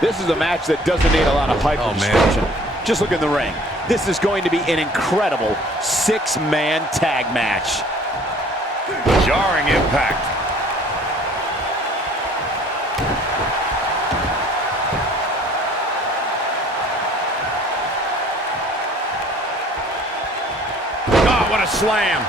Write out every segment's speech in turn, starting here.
This is a match that doesn't need a lot of hype or description. Just look in the ring. This is going to be an incredible six-man tag match. Jarring impact. Oh, what a slam.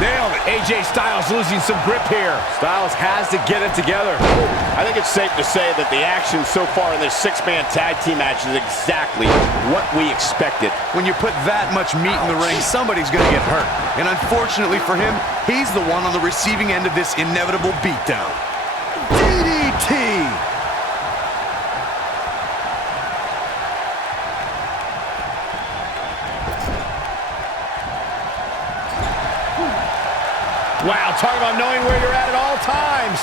Nailed it. AJ Styles losing some grip here. Styles has to get it together. I think it's safe to say that the action so far in this six-man tag team match is exactly what we expected. When you put that much meat in the ring, somebody's going to get hurt. And unfortunately for him, he's the one on the receiving end of this inevitable beatdown. DDT! Wow, talk about knowing where you're at all times.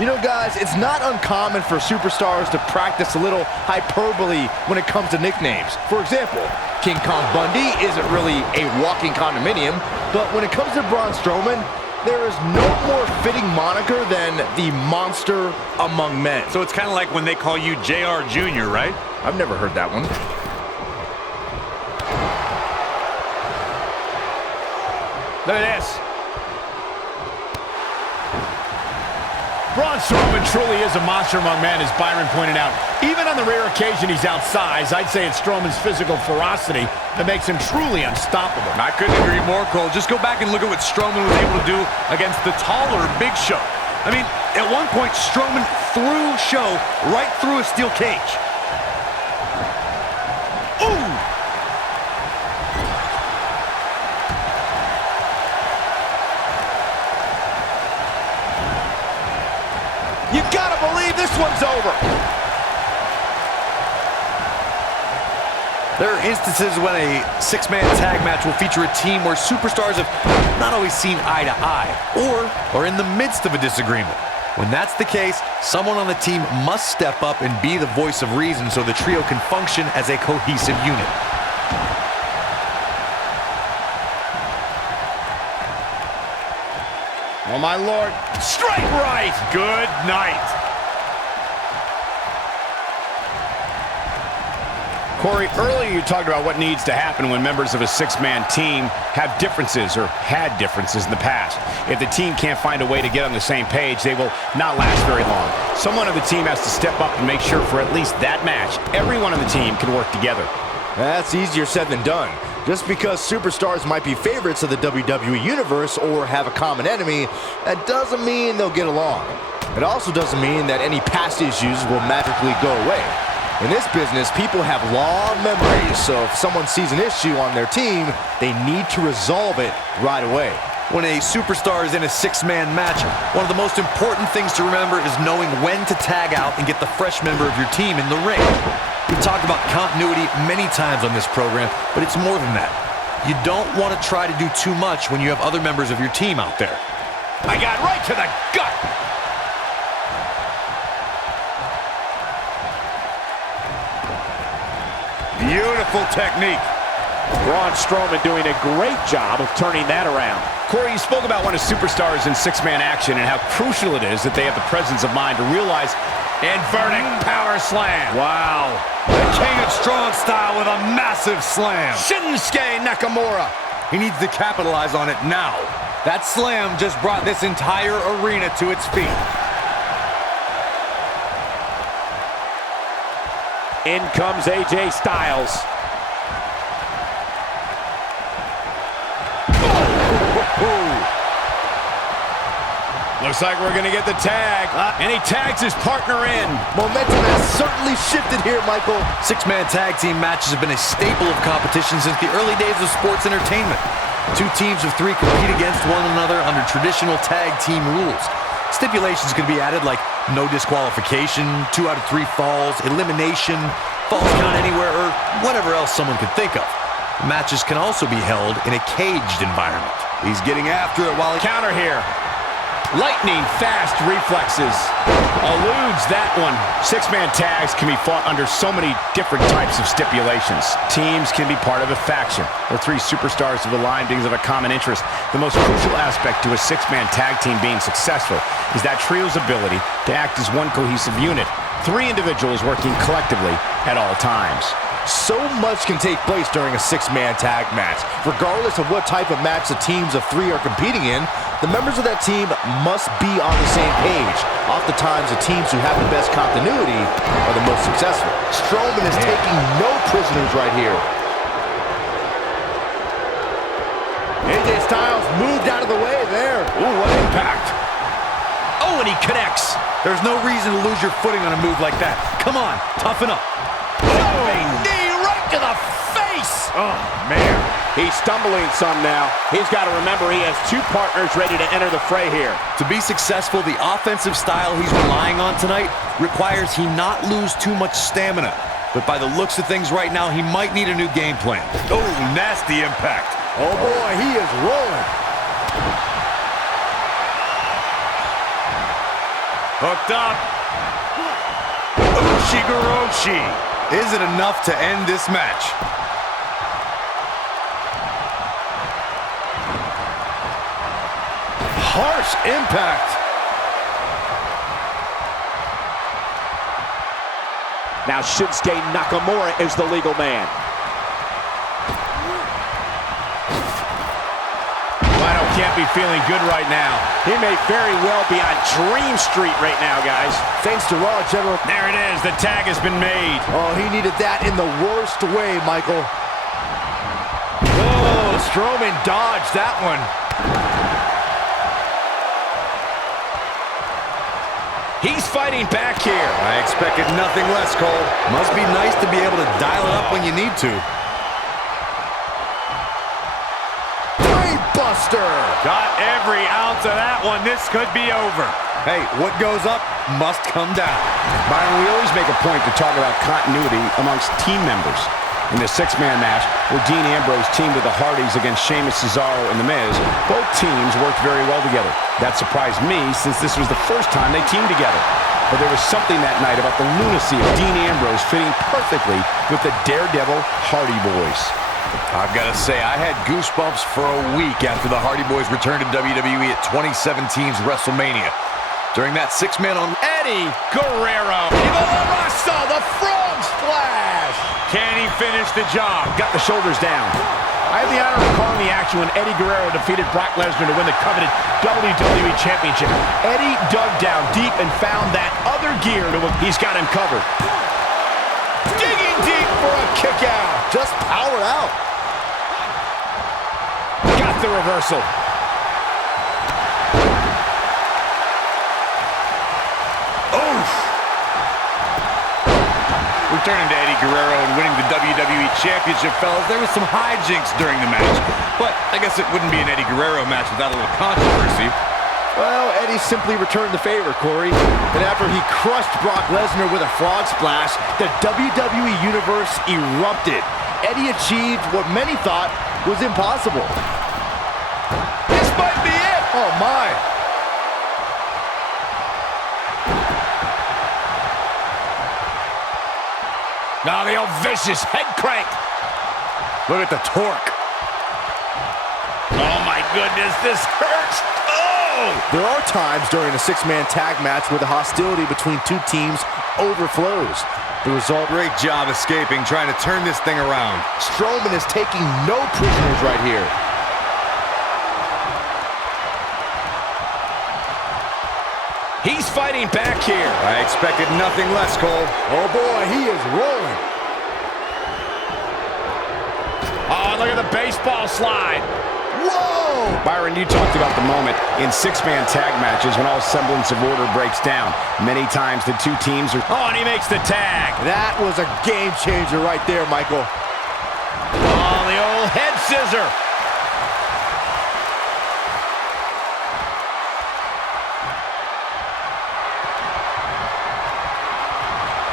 You know, guys, it's not uncommon for superstars to practice a little hyperbole when it comes to nicknames. For example, King Kong Bundy isn't really a walking condominium, but when it comes to Braun StrowMan, there is no more fitting moniker than the monster among men. So it's kind of like when they call you JR Jr., right? I've never heard that one. Look at this. Braun StrowMan truly is a monster among men, as Byron pointed out. Even on the rare occasion he's outsized, I'd say it's Strowman's physical ferocity that makes him truly unstoppable. I couldn't agree more, Cole. Just go back and look at what Strowman was able to do against the taller Big Show. I mean, at one point, Strowman threw Show right through a steel cage. Ooh! You gotta believe this one's over. There are instances when a six-man tag match will feature a team where superstars have not always seen eye to eye or are in the midst of a disagreement. When that's the case, someone on the team must step up and be the voice of reason so the trio can function as a cohesive unit. Oh, my Lord. Straight right. Good night. Corey, earlier you talked about what needs to happen when members of a six-man team have differences or had differences in the past. If the team can't find a way to get on the same page, they will not last very long. Someone on the team has to step up and make sure for at least that match, everyone on the team can work together. That's easier said than done. Just because superstars might be favorites of the WWE Universe or have a common enemy, that doesn't mean they'll get along. It also doesn't mean that any past issues will magically go away. In this business, people have long memories, so if someone sees an issue on their team, they need to resolve it right away. When a superstar is in a six-man match, one of the most important things to remember is knowing when to tag out and get the fresh member of your team in the ring. We've talked about continuity many times on this program, but it's more than that. You don't want to try to do too much when you have other members of your team out there. I got right to the gut. Beautiful technique. Braun StrowMan doing a great job of turning that around. Corey, you spoke about when a superstar is in six-man action and how crucial it is that they have the presence of mind to realize inverting power slam. Wow. The King of Strong Style with a massive slam. Shinsuke Nakamura. He needs to capitalize on it now. That slam just brought this entire arena to its feet. In comes AJ Styles. Looks like we're going to get the tag. And he tags his partner in. Momentum has certainly shifted here, Michael. Six-man tag team matches have been a staple of competition since the early days of sports entertainment. Two teams of three compete against one another under traditional tag team rules. Stipulations can be added like no disqualification, 2 out of 3 falls, elimination, falls count anywhere, or whatever else someone could think of. Matches can also be held in a caged environment. He's getting after it while he... Counter here. Lightning fast reflexes. Eludes that one. Six-man tags can be fought under so many different types of stipulations. Teams can be part of a faction, or three superstars have aligned because of a common interest. The most crucial aspect to a six-man tag team being successful is that trio's ability to act as one cohesive unit. Three individuals working collectively at all times. So much can take place during a six-man tag match. Regardless of what type of match the teams of three are competing in, the members of that team must be on the same page. Oftentimes, the teams who have the best continuity are the most successful. Strowman is taking no prisoners right here. AJ Styles moved out of the way there. Ooh, what impact. Oh, and he connects. There's no reason to lose your footing on a move like that. Come on, toughen up. Knee right to the face. Oh, man. He's stumbling some now. He's got to remember he has two partners ready to enter the fray here. To be successful, the offensive style he's relying on tonight requires he not lose too much stamina. But by the looks of things right now, he might need a new game plan. Oh, nasty impact. Oh boy, he is rolling. Hooked up. Ushigoroshi. Is it enough to end this match? Harsh impact. Now Shinsuke Nakamura is the legal man. Lino can't be feeling good right now. He may very well be on Dream Street right now, guys. Thanks to Raw General. There it is. The tag has been made. Oh, he needed that in the worst way, Michael. Oh, Strowman dodged that one. He's fighting back here. I expected nothing less, Cole. Must be nice to be able to dial it up when you need to. Buster. Got every ounce of that one. This could be over. Hey, what goes up must come down. Byron, we always make a point to talk about continuity amongst team members. In the six-man match, where Dean Ambrose teamed with the Hardys against Sheamus, Cesaro, and The Miz, both teams worked very well together. That surprised me, since this was the first time they teamed together. But there was something that night about the lunacy of Dean Ambrose fitting perfectly with the Daredevil Hardy Boys. I've got to say, I had goosebumps for a week after the Hardy Boys returned to WWE at 2017's WrestleMania. During that six-man on Eddie Guerrero. Viva la Raza, the frog splash. Can he finish the job? Got the shoulders down. I have the honor of calling the action when Eddie Guerrero defeated Brock Lesnar to win the coveted WWE Championship. Eddie dug down deep and found that other gear. He's got him covered. Digging deep for a kick out. Just power out. Got the reversal. Oof. Returning to Eddie Guerrero and winning the WWE Championship, fellas. There was some hijinks during the match, but I guess it wouldn't be an Eddie Guerrero match without a little controversy. Well, Eddie simply returned the favor, Corey. And after he crushed Brock Lesnar with a frog splash, the WWE Universe erupted. Eddie achieved what many thought was impossible. This might be it. Oh, my. Now the old vicious head crank. Look at the torque. Oh, my goodness, this hurts. Oh! There are times during a six-man tag match where the hostility between two teams overflows. The result, Great job escaping, trying to turn this thing around. Strowman is taking no prisoners right here. He's fighting back here. I expected nothing less, Cole. Oh boy, he is rolling. Oh, look at the baseball slide. Whoa! Byron, you talked about the moment in six-man tag matches when all semblance of order breaks down. Many times the two teams are... Oh, and he makes the tag. That was a game changer right there, Michael. Oh, the old head scissor.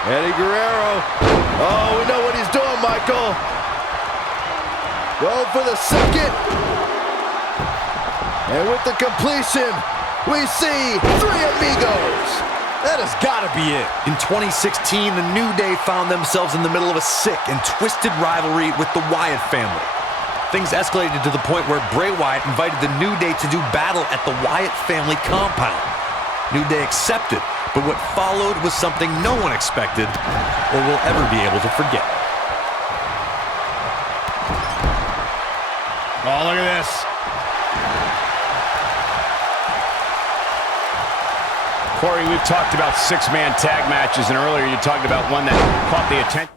Eddie Guerrero. Oh, we know what he's doing, Michael. Go for the second. And with the completion, we see three amigos. That has got to be it. In 2016, the New Day found themselves in the middle of a sick and twisted rivalry with the Wyatt family. Things escalated to the point where Bray Wyatt invited the New Day to do battle at the Wyatt family compound. New Day accepted, but what followed was something no one expected or will ever be able to forget. Oh, look at this. Corey, we've talked about six-man tag matches, and earlier you talked about one that caught the attention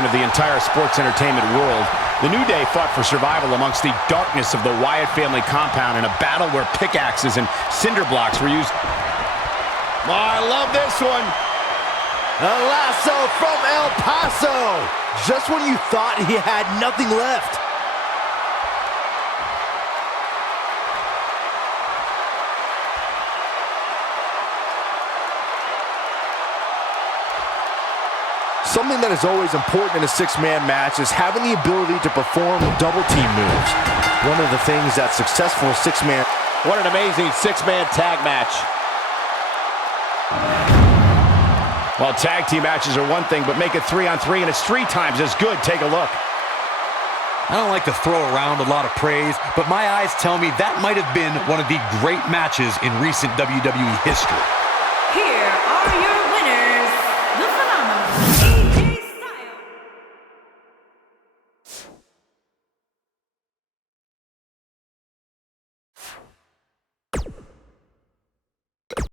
of the entire sports entertainment world. The New Day fought for survival amongst the darkness of the Wyatt family compound in a battle where pickaxes and cinder blocks were used. Oh, I love this one. A lasso from El Paso. Just when you thought he had nothing left. Something that is always important in a six-man match is having the ability to perform double team moves. One of the things that successful six-man... What an amazing six-man tag match. Well, tag team matches are one thing, but make it 3-on-3 and it's 3 times as good. Take a look. I don't like to throw around a lot of praise, but my eyes tell me that might have been one of the great matches in recent WWE history. Here are